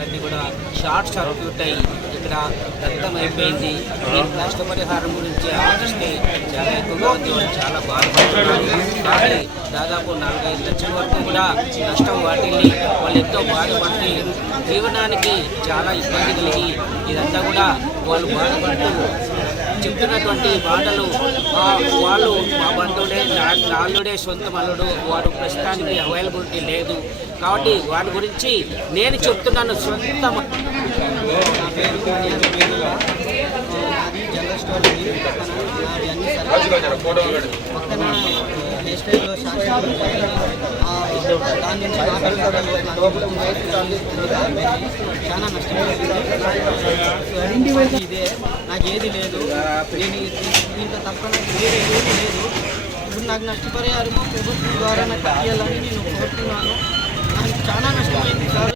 స్తంభాలన్నీ కూడా short circuit అయ్యి ఇక్కడ రక్తం అయిపోయింది. దీనికి నష్టపరిహారం గురించి ఆలోచిస్తే చాలా ఎక్కువగా ఉంది. వాళ్ళు చాలా బాధపడుతున్నారు. కానీ దాదాపు 4-5 లక్షల వరకు కూడా నష్టం వాటిల్ని వాళ్ళు ఎంతో బాధపడి జీవనానికి చాలా ఇబ్బంది కలిగి ఇదంతా కూడా వాళ్ళు బాధపడుతూ చెప్తున్నటువంటి మాటలు. వాళ్ళు మా బంధువుడే, నా అల్లుడే, సొంత అల్లుడు, వాడు ప్రస్తుతానికి అవైలబిలిటీ లేదు కాబట్టి వాడి గురించి నేను చెప్తున్నాను. సొంత జనరల్ స్టోర్ పక్కన హెయిర్ స్టైల్లో దాని నుంచి చాలా నష్టం. ఇదే నాకు ఏది లేదు, నేను దీంట్లో తప్ప నాకు వేరే ఏది లేదు. ఇప్పుడు నాకు నష్టపరిహారము ప్రభుత్వం ద్వారా నాకు ఇవ్వాలని నేను కోరుతున్నాను. నాకు చాలా నష్టమైంది సార్.